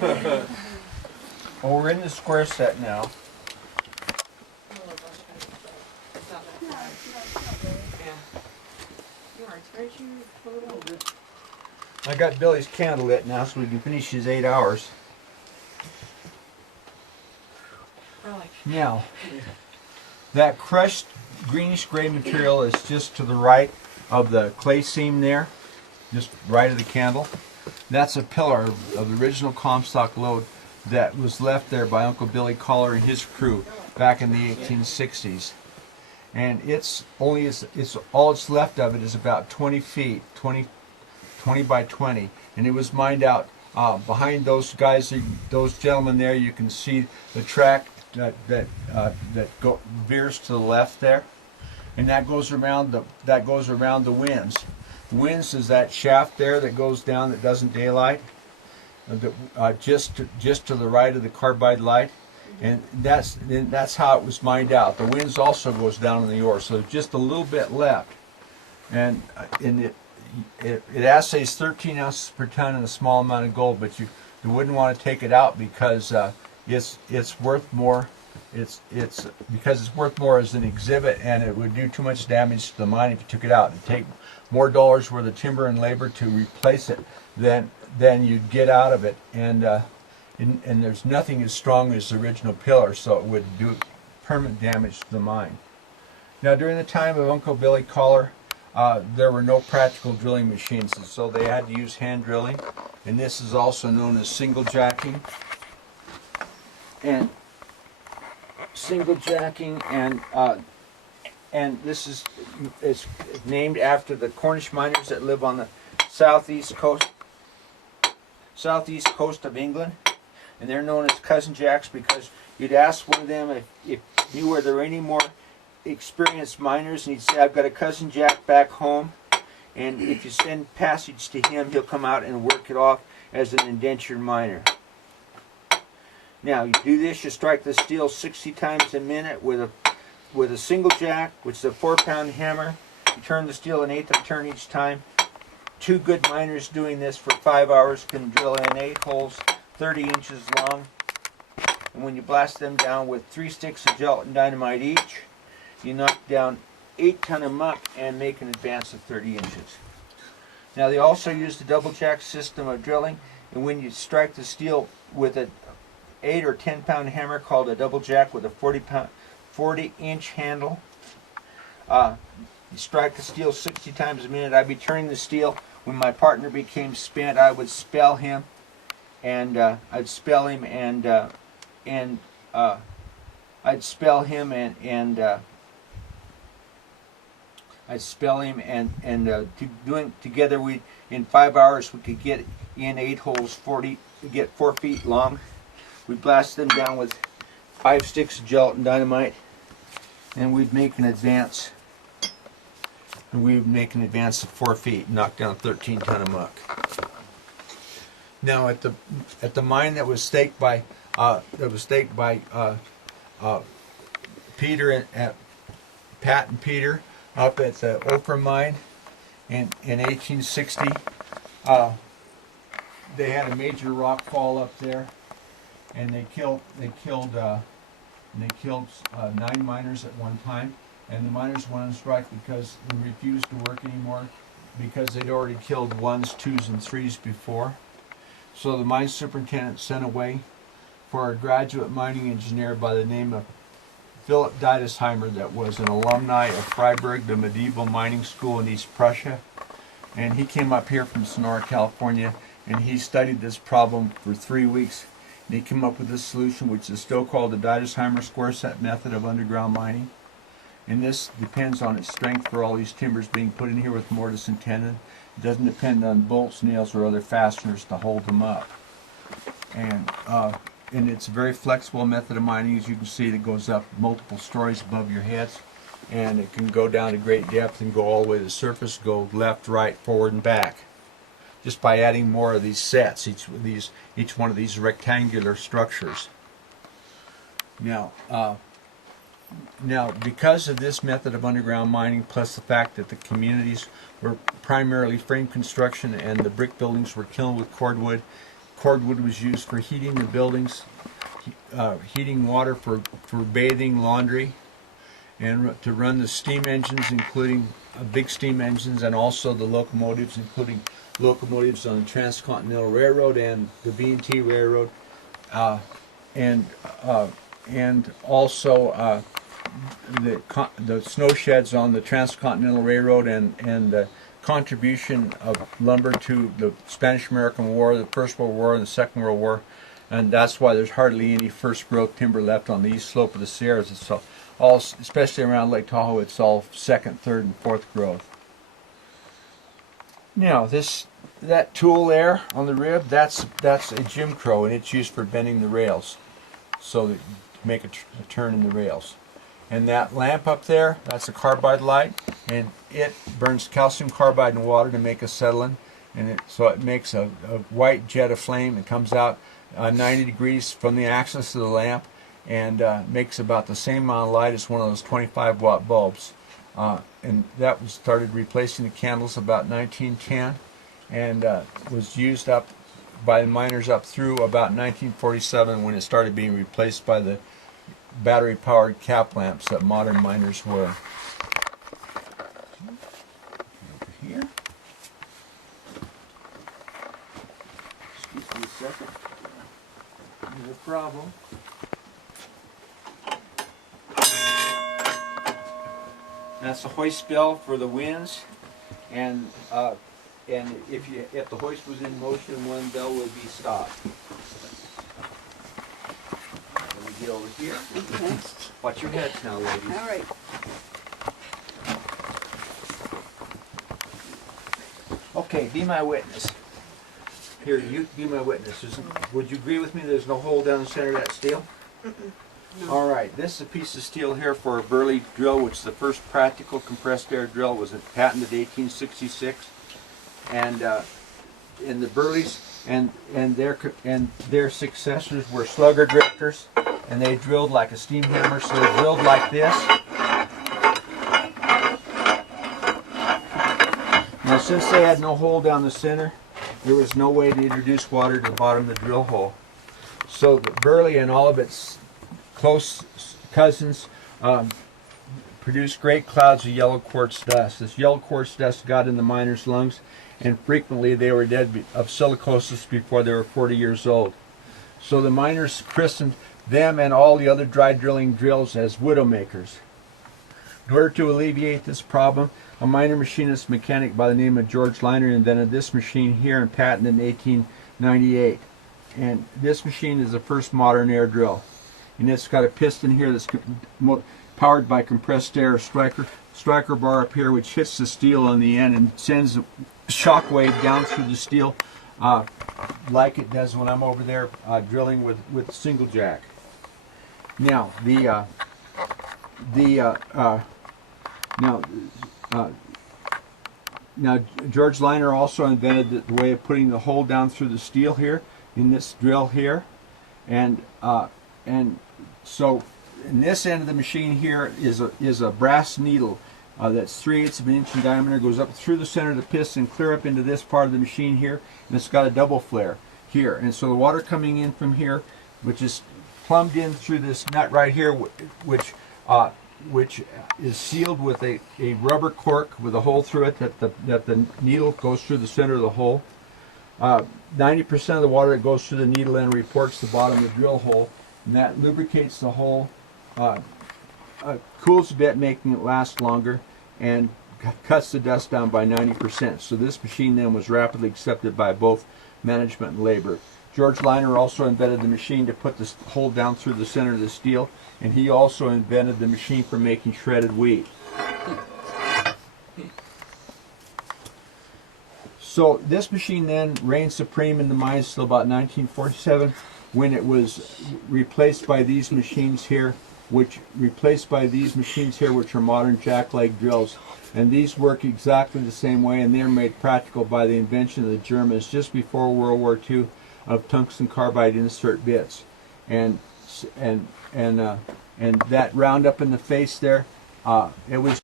Well, we're in the square set now. I got Billy's candle lit now so we can finish his 8 hours. Now, that crushed greenish gray material is just to the right of the clay seam there, just right of the candle. That's a pillar of the original Comstock load that was left there by Uncle Billy Chollar and his crew back in the 1860s. And it's all it's left of it is about 20 feet, 20 by 20, and it was mined out behind those guys, those gentlemen there. You can see the track that veers to the left there, and that goes around the winds. The winds is that shaft there that goes down that doesn't daylight, just to the right of the carbide light, and that's how it was mined out. The winds also goes down in the ore, so there's just a little bit left, and it assays 13 ounces per ton and a small amount of gold, but you wouldn't want to take it out because it's worth more. It's because it's worth more as an exhibit, and it would do too much damage to the mine if you took it out. It'd take more dollars worth of timber and labor to replace it than you'd get out of it, and there's nothing as strong as the original pillar, so it would do permanent damage to the mine. Now, during the time of Uncle Billy Chollar, there were no practical drilling machines, and so they had to use hand drilling, and this is also known as single jacking. And this is named after the Cornish miners that live on the southeast coast of England, and they're known as cousin jacks because you'd ask one of them if knew were there any more experienced miners, and he'd say, "I've got a cousin jack back home," and if you send passage to him, he'll come out and work it off as an indentured miner. Now, you do this, you strike the steel 60 times a minute with a single jack, which is a 4-pound hammer. You turn the steel an eighth of a turn each time. 2 good miners doing this for 5 hours can drill in 8 holes 30 inches long. And when you blast them down with 3 sticks of gelatin dynamite each, you knock down 8 tons of muck and make an advance of 30 inches. Now, they also use the double jack system of drilling, and when you strike the steel with a 8 or 10-pound hammer called a double jack with a 40-inch handle, you strike the steel 60 times a minute. I'd be turning the steel. When my partner became spent, I would spell him, and I'd spell him and doing together. We in 5 hours we could get in 8 holes, get 4 feet long. We blast them down with 5 sticks of gelatin dynamite, and we'd make an advance. And we would make an advance of 4 feet, knock down 13 ton of muck. Now, at the mine that was staked by Peter and Pat and Peter up at the Oprah mine in 1860, they had a major rock fall up there, and they killed 9 miners at one time, and the miners went on strike because they refused to work anymore because they'd already killed 1s, 2s, and 3s before. So the mine superintendent sent away for a graduate mining engineer by the name of Philip Deidesheimer that was an alumni of Freiburg, the medieval mining school in East Prussia. And he came up here from Sonora, California, and he studied this problem for 3 weeks. And he came up with this solution, which is still called the Deidesheimer square set method of underground mining. And this depends on its strength for all these timbers being put in here with mortise and tenon. It doesn't depend on bolts, nails, or other fasteners to hold them up. And it's a very flexible method of mining. As you can see, it goes up multiple stories above your heads, and it can go down to great depth and go all the way to the surface, go left, right, forward, and back, just by adding more of these sets, each one of these rectangular structures. Now, because of this method of underground mining, plus the fact that the communities were primarily frame construction and the brick buildings were kilned with cordwood cordwood was used for heating the buildings, heating water for bathing, laundry, and to run the steam engines, including big steam engines, and also the locomotives, including locomotives on the Transcontinental Railroad and the B&T Railroad, and also the snow sheds on the Transcontinental Railroad, and the contribution of lumber to the Spanish-American War, the First World War, and the Second World War, and that's why there's hardly any first growth timber left on the east slope of the Sierras. It's all, especially around Lake Tahoe, it's all second, third, and fourth growth. Now that tool there on the rib, that's a Jim Crow, and it's used for bending the rails, so that to make a turn in the rails. And that lamp up there, that's a carbide light, and it burns calcium carbide in water to make acetylene, and so it makes a white jet of flame. It comes out 90 degrees from the axis of the lamp, and makes about the same amount of light as one of those 25-watt bulbs. And that was started replacing the candles about 1910, and was used up by the miners up through about 1947, when it started being replaced by the battery-powered cap lamps that modern miners wear. Over here. Excuse me a second. No problem. That's the hoist bell for the winds, and if the hoist was in motion, one bell would be stopped. Let me get over here. Okay. Watch your heads now, ladies. All right. Okay, be my witness. Here, you be my witness. Would you agree with me there's no hole down the center of that steel? No. All right, this is a piece of steel here for a Burley drill, which is the first practical compressed air drill, was patented 1866, and the Burleys and their successors were slugger drifters, and they drilled like a steam hammer, so they drilled like this. Now, since they had no hole down the center, there was no way to introduce water to the bottom of the drill hole. So the Burley and all of its close cousins produced great clouds of yellow quartz dust. This yellow quartz dust got in the miners' lungs, and frequently they were dead of silicosis before they were 40 years old. So the miners christened them and all the other dry drilling drills as widowmakers. In order to alleviate this problem, a miner machinist mechanic by the name of George Liner invented this machine here and patented in 1898. And this machine is the first modern air drill. And it's got a piston here that's powered by compressed air, striker bar up here, which hits the steel on the end and sends a shock wave down through the steel, like it does when I'm over there drilling with single jack. Now now George Liner also invented the way of putting the hole down through the steel here in this drill here, and so in this end of the machine here is a brass needle that's 3/8 of an inch in diameter, goes up through the center of the piston, clear up into this part of the machine here, and it's got a double flare here, and so the water coming in from here, which is plumbed in through this nut right here, which is sealed with a rubber cork with a hole through it that the needle goes through the center of the hole. 90% of the water that goes through the needle end reports the bottom of the drill hole, and that lubricates the hole, cools a bit, making it last longer, and cuts the dust down by 90%. So this machine then was rapidly accepted by both management and labor. George Liner also invented the machine to put this hole down through the center of the steel, and he also invented the machine for making shredded wheat. So this machine then reigned supreme in the mines till about 1947, when it was replaced by these machines here, which are modern jackleg drills. And these work exactly the same way, and they're made practical by the invention of the Germans just before World War II of tungsten carbide insert bits. And that round up in the face there, it was